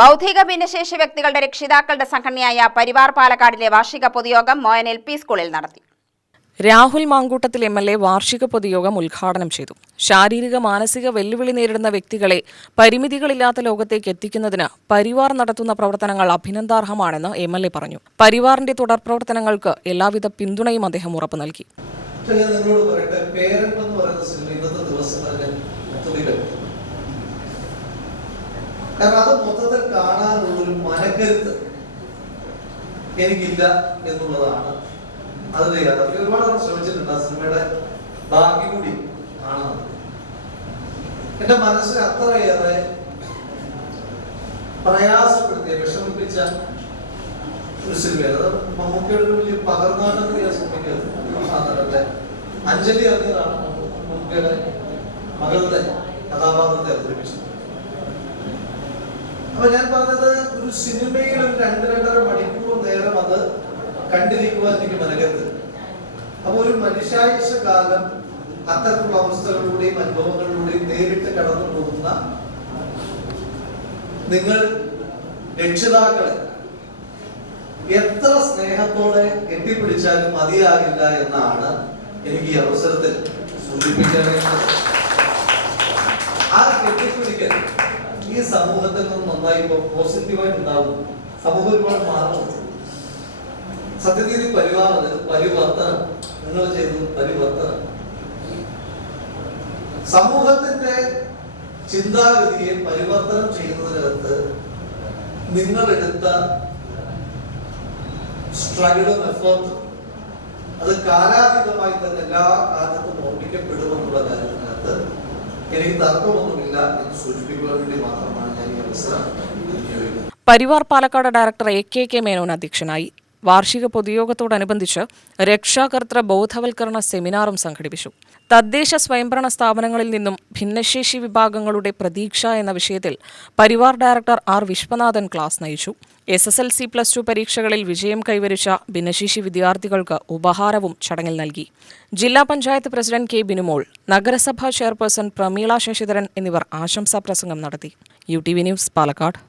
ബൗദ്ധിക ഭിന്നശേഷി വ്യക്തികളുടെ രക്ഷിതാക്കളുടെ സംഘടനയായ പരിവാർ പാലക്കാടിലെ വാർഷിക പൊതുയോഗം മോയൻ LP സ്കൂളിൽ നടത്തി. രാഹുൽ മാങ്കൂട്ടത്തിൽ MLA വാർഷിക പൊതുയോഗം ഉദ്ഘാടനം ചെയ്തു. ശാരീരിക മാനസിക വെല്ലുവിളി നേരിടുന്ന വ്യക്തികളെ പരിമിതികളില്ലാത്ത ലോകത്തേക്ക് എത്തിക്കുന്നതിന് പരിവാർ നടത്തുന്ന പ്രവർത്തനങ്ങൾ അഭിനന്ദാർഹമാണെന്ന് MLA പറഞ്ഞു. പരിവാറിന്റെ തുടർ പ്രവർത്തനങ്ങൾക്ക് എല്ലാവിധ പിന്തുണയും അദ്ദേഹം ഉറപ്പു നൽകി. കാരണം അത് മൊത്തത്തിൽ കാണാനുള്ളൊരു മനക്കരുത്ത് എനിക്കില്ല എന്നുള്ളതാണ് അതിന്റെ യാഥാർത്ഥ്യം. ഒരുപാട് ശ്രമിച്ചിട്ടുണ്ട് ആ സിനിമയുടെ ബാക്കി കൂടി കാണാൻ. എന്റെ മനസ്സിനെ അത്രയേറെ പ്രയാസപ്പെടുത്തിയ വിഷമിപ്പിച്ച ഒരു സിനിമയാണ്. അത് മമ്മൂക്കയുടെ ഒരു വലിയ പകർന്നാട്ടം സിനിമയ്ക്ക് അഞ്ജലി അറിഞ്ഞതാണ് മമ്മൂക്കയുടെ മകളുടെ കഥാപാത്രത്തെ അവതരിപ്പിച്ചത്. അപ്പൊ ഞാൻ പറഞ്ഞത്, ഒരു സിനിമയിൽ ഒരു 2-2.5 മണിക്കൂർ നേരം അത് കണ്ടിരിക്കുവാൻ എനിക്ക് മനകരുത്. അപ്പൊ ഒരു മനുഷ്യായുഷ കാലം അത്തരത്തിലുള്ള അവസ്ഥകളിലൂടെയും അനുഭവങ്ങളിലൂടെയും നേരിട്ട് കടന്നു പോകുന്ന നിങ്ങൾ രക്ഷിതാക്കളെ എത്ര സ്നേഹത്തോടെ കെട്ടിപ്പിടിച്ചാലും മതിയാകില്ല എന്നാണ് എനിക്ക് ഈ അവസരത്തിൽ സൂചിപ്പിക്കാനായിട്ടുള്ളത്. ആ കെട്ടിപ്പിടിക്കൽ ഈ സമൂഹത്തിൽ നിന്ന് നന്നായി പോസിറ്റീവായിട്ട് ഉണ്ടാവും. സമൂഹം ഒരുപാട് മാറുന്നു. സത്യനീതി പരിവർത്തനം നിങ്ങൾ ചെയ്തത് പരിവർത്തനം സമൂഹത്തിന്റെ ചിന്താഗതിയെ പരിവർത്തനം ചെയ്യുന്നതിനകത്ത് നിങ്ങളെടുത്ത സ്ട്രഗിളും എഫേർട്ടും അത് കാലാതീതമായി തന്നെ എല്ലാ കാലത്തും ഓർമ്മിക്കപ്പെടുമെന്നുള്ള കാര്യത്തിനകത്ത് എനിക്ക് തർക്കമൊന്നുമില്ല എന്ന് സൂചിപ്പിക്കുവാൻ വേണ്ടി മാത്രമാണ് ഞാൻ ഈ അവസരം ഉപയോഗിക്കുന്നത്. പരിവാർ പാലക്കാട് ഡയറക്ടർ AK മേനോൻ അധ്യക്ഷനായി. വാർഷിക പൊതുയോഗത്തോടനുബന്ധിച്ച് രക്ഷാകർതൃ ബോധവൽക്കരണ സെമിനാറും സംഘടിപ്പിച്ചു. തദ്ദേശ സ്വയംഭരണ സ്ഥാപനങ്ങളിൽ നിന്നും ഭിന്നശേഷി വിഭാഗങ്ങളുടെ പ്രതീക്ഷ എന്ന വിഷയത്തിൽ Parivar director R Viswanathan class നയിച്ചു. SSLC+2 പരീക്ഷകളിൽ വിജയം കൈവരിച്ച ഭിന്നശേഷി വിദ്യാർത്ഥികൾക്ക് ഉപഹാരവും ചടങ്ങിൽ നൽകി. ജില്ലാ പഞ്ചായത്ത് പ്രസിഡന്റ് K ബിനുമോൾ, നഗരസഭാ ചെയർപേഴ്സൺ പ്രമീള ശശിധരൻ എന്നിവർ ആശംസാ പ്രസംഗം നടത്തി. UTV news Palakkad.